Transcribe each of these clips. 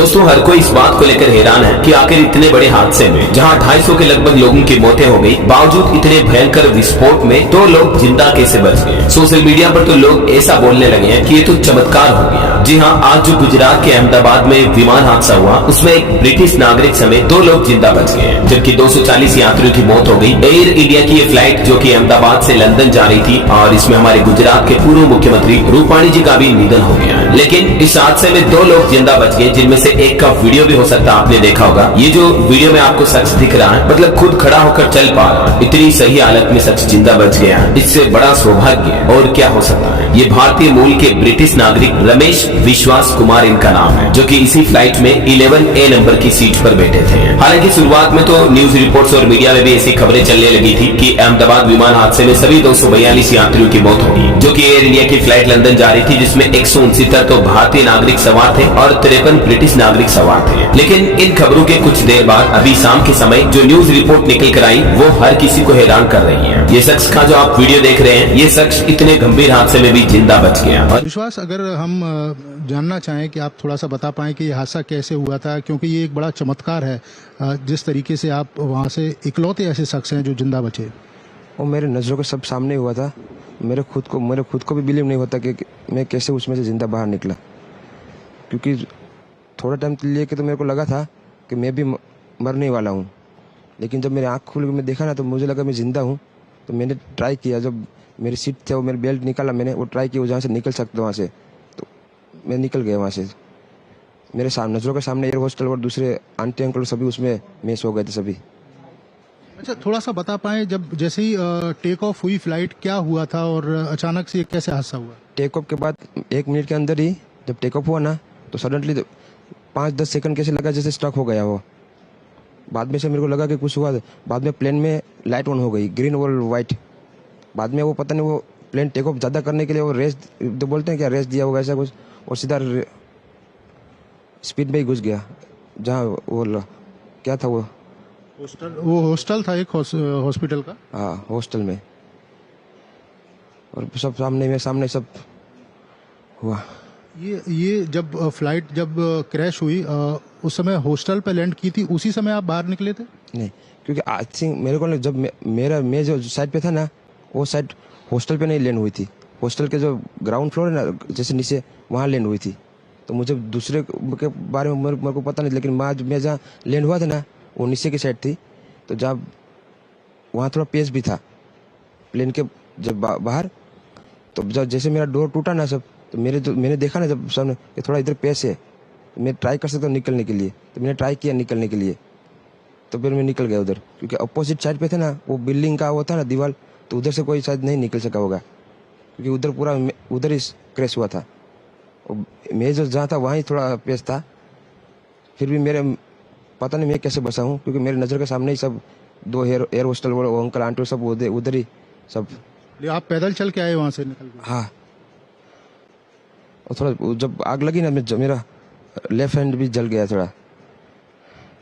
दोस्तों हर कोई इस बात को लेकर हैरान है कि आखिर इतने बड़े हादसे में जहां 250 के लगभग लोगों की मौतें हो गई, बावजूद इतने भयंकर विस्फोट में 2 लोग जिंदा कैसे बच गए। सोशल मीडिया पर तो लोग ऐसा बोलने लगे हैं कि ये तो चमत्कार हो गया। जी हाँ, आज जो गुजरात के अहमदाबाद में विमान हादसा हुआ उसमें एक ब्रिटिश नागरिक समेत 2 लोग जिंदा बच गए, जबकि 240 यात्रियों की मौत हो गई। एयर इंडिया की ये फ्लाइट जो कि अहमदाबाद से लंदन जा रही थी और इसमें हमारे गुजरात के पूर्व मुख्यमंत्री रूपाणी जी का भी निधन हो गया। लेकिन इस हादसे में 2 लोग जिंदा बच गए, जिनमें से एक का वीडियो भी हो सकता है आपने देखा होगा। ये जो वीडियो में आपको शख्स दिख रहा है, मतलब खुद खड़ा होकर चल पा रहा है। इतनी सही हालत में शख्स जिंदा बच गया, इससे बड़ा सौभाग्य और क्या हो सकता है। ये भारतीय मूल के ब्रिटिश नागरिक रमेश विश्वास कुमार इनका नाम है, जो कि इसी फ्लाइट में 11A नंबर की सीट पर बैठे थे। हालांकि शुरुआत में तो न्यूज रिपोर्ट्स और मीडिया में भी ऐसी खबरें चलने लगी थी कि अहमदाबाद विमान हादसे में सभी 242 यात्रियों की मौत होगी, जो कि एयर इंडिया की फ्लाइट लंदन जा रही थी, जिसमें 169 तो भारतीय नागरिक सवार थे और 53 ब्रिटिश नागरिक सवार थे। लेकिन इन खबरों के कुछ देर बाद अभी शाम के समय जो न्यूज रिपोर्ट निकल कर आई वो हर किसी को हैरान कर रही है। ये शख्स का जो आप वीडियो देख रहे हैं, ये शख्स इतने गंभीर हादसे में भी जिंदा बच गया। विश्वास, अगर हम जानना चाहें कि आप थोड़ा सा बता पाएं कि ये हादसा कैसे हुआ था, क्योंकि ये एक बड़ा चमत्कार है जिस तरीके से आप वहाँ से इकलौते ऐसे शख्स हैं जो जिंदा बचे। वो मेरे नज़रों के सब सामने हुआ था। मेरे खुद को भी बिलीव नहीं होता कि मैं कैसे उसमें से जिंदा बाहर निकला, क्योंकि थोड़ा टाइम लिए कि तो मेरे को लगा था कि मैं भी मरने वाला हूँ। लेकिन जब मेरी आँख खुल के मैं देखा ना, तो मुझे लगा मैं जिंदा हूँ। तो मैंने ट्राई किया, जब मेरी सीट थे वो मेरी बेल्ट निकाला, मैंने वो ट्राई किया जहाँ से निकल सकता वहाँ से, तो मैं निकल गया वहाँ से। मेरे सामने नज़रों के सामने एयर होस्टल और दूसरे आंटी अंकल सभी उसमें मिस हो गए थे सभी। अच्छा, थोड़ा सा बता पाएं, जब जैसे ही टेक ऑफ हुई फ्लाइट, क्या हुआ था और अचानक से कैसे हादसा हुआ? टेक ऑफ के बाद 1 मिनट के अंदर ही जब टेक ऑफ हुआ ना, तो सडनली 5-10 सेकंड कैसे लगा जैसे स्टक हो गया वो। बाद में से मेरे को लगा कि कुछ हुआ। बाद में प्लेन में लाइट ऑन हो गई, ग्रीन और वाइट। बाद में वो पता नहीं, वो प्लेन टेक ऑफ ज़्यादा करने के लिए वो रेस तो बोलते हैं क्या, रेस दिया होगा ऐसा कुछ, और सीधा स्पीड में ही घुस गया जहाँ वो क्या था वो हॉस्टल था, एक हॉस्पिटल का। हाँ, हॉस्टल में। और सब सामने सब हुआ। ये जब फ्लाइट जब क्रैश हुई, उस समय हॉस्टल पे लैंड की थी, उसी समय आप बाहर निकले थे? नहीं, क्योंकि आई थिंक मेरे को जब मैं जो साइड पे था ना, वो साइड हॉस्टल पे नहीं लैंड हुई थी। हॉस्टल के जो ग्राउंड फ्लोर है ना, जैसे नीचे, वहाँ लैंड हुई थी। तो मुझे दूसरे के बारे में मेरे को पता नहीं, लेकिन मैं जहाँ लैंड हुआ था ना, वो नीचे की साइड थी। तो जब वहाँ थोड़ा पेस भी था प्लेन के जब बाहर, तो जब जैसे मेरा डोर टूटा ना सब, तो मैंने देखा ना जब सामने कि थोड़ा इधर पेस है, तो मैं ट्राई कर सकता हूँ निकलने के लिए। तो मैंने ट्राई किया निकलने के लिए, तो फिर मैं निकल गया उधर, क्योंकि अपोजिट साइड पे थे ना, वो बिल्डिंग का वो था ना दीवार, तो उधर से कोई शायद नहीं निकल सका होगा, क्योंकि उधर पूरा उधर ही क्रैश हुआ था। मैं जो जहाँ था वहाँ थोड़ा पेस था। फिर भी मेरे पता नहीं मैं कैसे बचा हूँ, क्योंकि मेरे नज़र के सामने ही सब 2 एयर होस्टल वो अंकल आंटी सब उधर ही सब। आप पैदल चल के आए वहाँ से निकल के? हाँ, और थोड़ा जब आग लगी ना, मेरा लेफ्ट हैंड भी जल गया थोड़ा।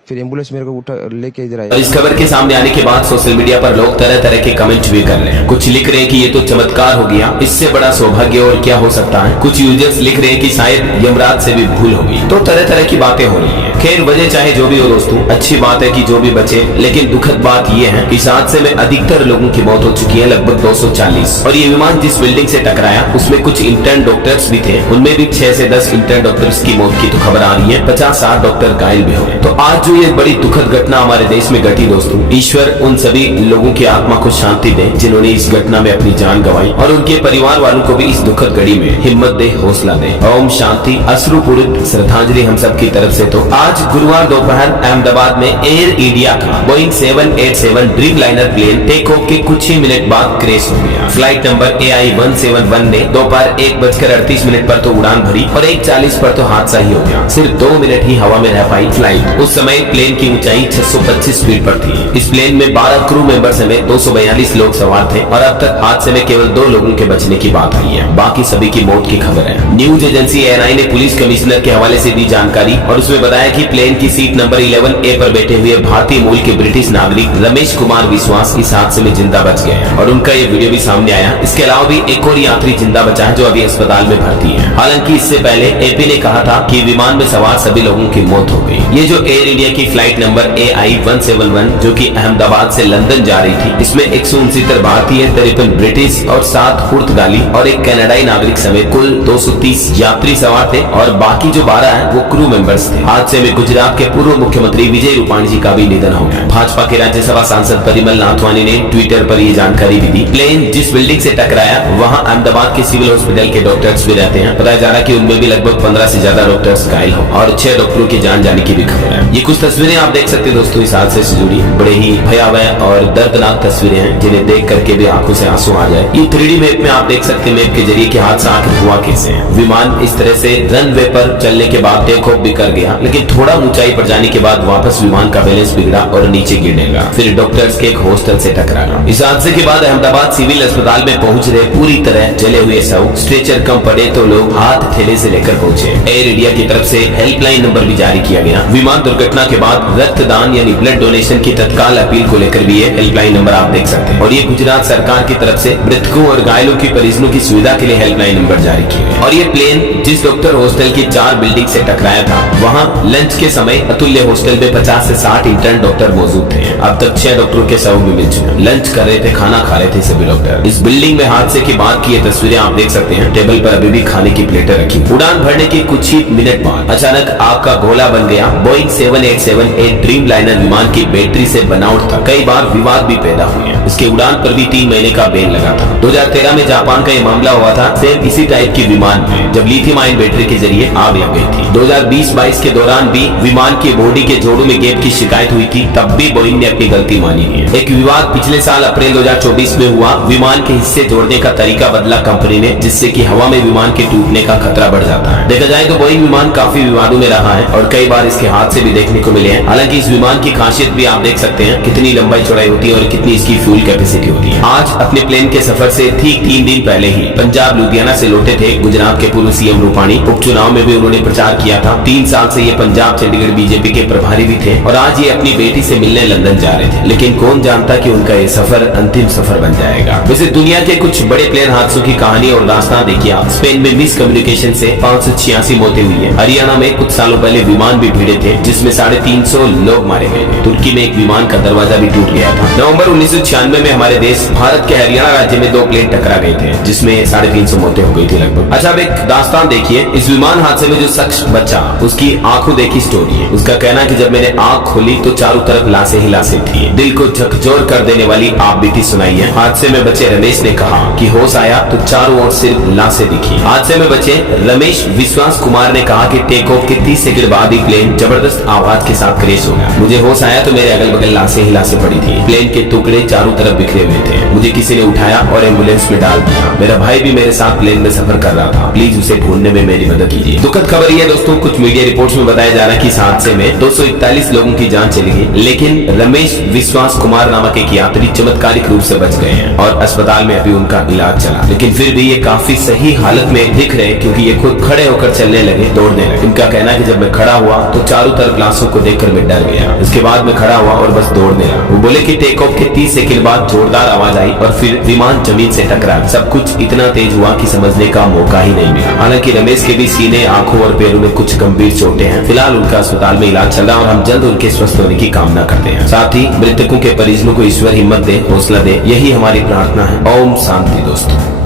फिर एम्बुलेंस मेरे को उठा लेके इधर आया। इस खबर के सामने आने के बाद सोशल मीडिया पर लोग तरह तरह के कमेंट भी कर रहे हैं। कुछ लिख रहे हैं कि ये तो चमत्कार हो गया, इससे बड़ा सौभाग्य और क्या हो सकता है। कुछ यूजर्स लिख रहे हैं कि शायद यमराज से भी भूल होगी। तो तरह तरह की बातें हो रही है। खैर, वजह चाहे जो भी हो दोस्तों, अच्छी बात है कि जो भी बचे। लेकिन दुखद बात यह है कि इस हादसे में अधिकतर लोगों की मौत हो चुकी है, लगभग 240। और ये विमान जिस बिल्डिंग से टकराया उसमें कुछ इंटर्न डॉक्टर्स भी थे, उनमें भी 6 से 10 इंटर्न डॉक्टर्स की मौत की तो खबर आ रही है। 50-60 डॉक्टर घायल भी हुए। तो आज जो ये बड़ी दुखद घटना हमारे देश में घटी दोस्तों, ईश्वर उन सभी लोगों की आत्मा को शांति दे जिन्होंने इस घटना में अपनी जान गंवाई, और उनके परिवार वालों को भी इस दुखद घड़ी में हिम्मत दे, हौसला दे। ओम शांति। अश्रुपूरित श्रद्धांजलि हम सब की तरफ से। तो आज गुरुवार दोपहर अहमदाबाद में एयर इंडिया का Boeing 787 Dreamliner plane take off के कुछ ही मिनट बाद क्रैश हो गया। फ्लाइट नंबर AI 171 ने दोपहर 1:38 पर तो उड़ान भरी और 1:40 पर तो हादसा ही हो गया। सिर्फ 2 मिनट ही हवा में रह पाई फ्लाइट। उस समय प्लेन की ऊंचाई 625 फीट पर थी। इस प्लेन में 12 क्रू मेंबर समेत 242 लोग सवार थे और अब तक हादसे में केवल 2 लोगों के बचने की बात आई है, बाकी सभी की मौत की खबर है। न्यूज एजेंसी एएनआई ने पुलिस कमिश्नर के हवाले से दी जानकारी और उसमें बताया कि प्लेन की सीट नंबर 11A पर बैठे हुए भारतीय मूल के ब्रिटिश नागरिक रमेश कुमार विश्वास इस हादसे में जिंदा बच गए हैं और उनका ये वीडियो भी सामने आया। इसके अलावा भी एक और यात्री जिंदा बचा है जो अभी अस्पताल में भर्ती है। हालांकि इससे पहले एपी ने कहा था कि विमान में सवार सभी लोगों की मौत हो गई। ये जो एयर इंडिया की फ्लाइट नंबर AI-171 जो कि अहमदाबाद से लंदन जा रही थी, इसमें 169 भारतीय, 53 ब्रिटिश और 7 पुर्तगाली और एक कनाडाई नागरिक समेत कुल 230 यात्री सवार थे और बाकी जो 12 है वो क्रू मेंबर्स थे। हादसे में गुजरात के पूर्व मुख्यमंत्री विजय रूपाणी जी का भी निधन हो गया। भाजपा के राज्यसभा सांसद परिमल नाथवानी ने ट्विटर पर ये जानकारी भी दी। प्लेन जिस बिल्डिंग से टकराया वहाँ अहमदाबाद के सिविल हॉस्पिटल के डॉक्टर्स भी रहते हैं। बताया जा रहा है कि उनमें भी लगभग 15 से ज्यादा डॉक्टर्स घायल हो और 6 डॉक्टरों की जान जाने की भी खबर है। ये कुछ तस्वीरें आप देख सकते हैं दोस्तों इस हादसे से जुड़ी, बड़े ही भयावह और दर्दनाक तस्वीरें हैं जिन्हें देख करके भी आंखों से आंसू आ जाए। ये 3D मैप में आप देख सकते हैं मैप के जरिए कि हादसा आखिर हुआ कैसे है। विमान इस तरह से रनवे पर चलने के बाद टेक ऑफ भी कर गया, लेकिन थोड़ा ऊंचाई पर जाने के बाद वापस विमान का बैलेंस बिगड़ा और नीचे गिरने लगा, फिर डॉक्टर्स के एक हॉस्टल से टकराया। इस हादसे के बाद अहमदाबाद सिविल अस्पताल में पहुंच रहे पूरी तरह जले हुए शव, स्ट्रेचर कम पड़े तो लोग हाथ थैले से लेकर पहुंचे। एयर इंडिया की तरफ से हेल्पलाइन नंबर भी जारी किया गया। विमान दुर्घटना के बाद रक्तदान यानी ब्लड डोनेशन की तत्काल अपील को लेकर भी ये हेल्पलाइन नंबर आप देख सकते हैं और ये गुजरात सरकार की तरफ से मृतकों और घायलों की परिजनों की सुविधा के लिए हेल्पलाइन नंबर जारी किए गए। और ये प्लेन जिस डॉक्टर हॉस्टल की 4 बिल्डिंग से टकराया था वहाँ लंच के समय अतुल्य हॉस्टल में 50 से 60 इंटर्न डॉक्टर मौजूद थे। अब तक 6 डॉक्टरों के शव भी मिल चुके। लंच कर रहे थे, खाना खा रहे थे सभी डॉक्टर। इस बिल्डिंग में हादसे के बाद की ये तस्वीरें आप देख सकते हैं। टेबल पर अभी भी खाने की प्लेटें रखी। उड़ान भरने के कुछ ही मिनट बाद अचानक आग का गोला बन गया। बोइंग 787 ड्रीम लाइनर विमान की बैटरी से बनावट था। कई बार विवाद भी पैदा हुए हैं। इसके उड़ान पर भी 3 महीने का बैन लगा था। 2013 में जापान का ये मामला हुआ था सेम इसी टाइप की विमान में, जब लिथियम आयन बैटरी के जरिए आग लग गई थी। 2020-22 के दौरान भी विमान की बॉडी के जोड़ों में गैप की शिकायत हुई थी, तब भी बोइंग ने अपनी गलती मानी है। एक विवाद पिछले साल अप्रैल 2024 में हुआ। विमान के हिस्से जोड़ने का तरीका बदला कंपनी ने, जिससे कि हवा में विमान के टूटने का खतरा बढ़ जाता है। देखा जाए तो बोइंग विमान काफी विवादों में रहा है और कई बार इसके हादसे भी देखने को मिले हैं। हालांकि इस विमान की खासियत भी आप देख सकते हैं, कितनी लंबाई चौड़ाई होती है और कितनी इसकी फ्यूल कैपेसिटी होती है। आज अपने प्लेन के सफर से ठीक 3 दिन पहले ही पंजाब लुधियाना से लौटे थे गुजरात के पूर्व सीएम रूपाणी। उपचुनाव में भी उन्होंने प्रचार किया था। 3 साल से ये पंजाब चंडीगढ़ बीजेपी के प्रभारी भी थे और आज ये अपनी बेटी से मिलने लंदन जा रहे थे। लेकिन कौन जानता कि उनका ये सफर अंतिम सफर बन जाएगा। वैसे दुनिया के कुछ बड़े प्लेन हादसों की कहानी और दास्तान देखिए आप। स्पेन में मिस कम्युनिकेशन से 586 मौतें हुई है। हरियाणा में कुछ सालों पहले विमान भी भिड़े थे जिसमें 350 लोग मारे गए थे। तुर्की में एक विमान का दरवाजा भी टूट गया था। नवंबर 1996 में हमारे देश भारत के हरियाणा राज्य में 2 प्लेन टकरा गए थे जिसमें 350 मौतें हो गई थी लगभग। अच्छा, अब एक दास्तान देखिए। इस विमान हादसे में जो शख्स बचा उसकी आंखों देखी स्टोरी है। उसका कहना कि जब मैंने आंख खोली तो चारों तरफ लाशें ही लाशें थी। दिल को झकझोर कर देने वाली आप बीती सुनाई है। हादसे में बचे रमेश ने कहा कि होश आया तो चारों ओर सिर्फ लाशें दिखी। हादसे में बचे रमेश विश्वास कुमार ने कहा कि टेक ऑफ के 30 सेकंड बाद ही प्लेन जबरदस्त आवाज के साथ क्रैश हो गया। मुझे होश आया तो मेरे अगल बगल लाशें ही लाशें पड़ी थी। प्लेन के टुकड़े चारों तरफ बिखरे हुए थे। मुझे किसी ने उठाया और एम्बुलेंस में डाल दिया। मेरा भाई भी मेरे साथ प्लेन में सफर कर रहा था। प्लीज उसे ढूंढने में मेरी मदद कीजिए। दुखद खबर यह दोस्तों, कुछ मीडिया रिपोर्ट्स में बताया जा रहा है कि इस हादसे में 241 लोगों की जान चली गई, लेकिन रमेश विश्वास कुमार नामक एक यात्री चमत्कारिक रूप से बच गए हैं और अस्पताल में अभी उनका इलाज चला। लेकिन फिर भी ये काफी सही हालत में दिख रहे हैं क्योंकि ये खुद खड़े होकर चलने लगे, दौड़ने लगे। इनका कहना है कि जब मैं खड़ा हुआ तो चारों तरफ लाशों को देखकर मैं डर गया। इसके बाद मैं खड़ा हुआ और बस दौड़ने लगा। वो बोले कि टेक ऑफ के 30 सेकंड बाद जोरदार आवाज आई और फिर विमान जमीन से टकरा। सब कुछ इतना तेज हुआ कि समझने का मौका ही नहीं मिला। हालांकि रमेश के भी सीने, आंखों और पैरों में कुछ गंभीर चोटें हैं। फिलहाल उनका अस्पताल में इलाज चल रहा है और हम जल्द उनके स्वस्थ होने की कामना करते हैं। साथ ही मृतकों के परिजनों को ईश्वर हिम्मत दे, हौसला दे, यही हमारी प्रार्थना है। ओम शांति दोस्तों।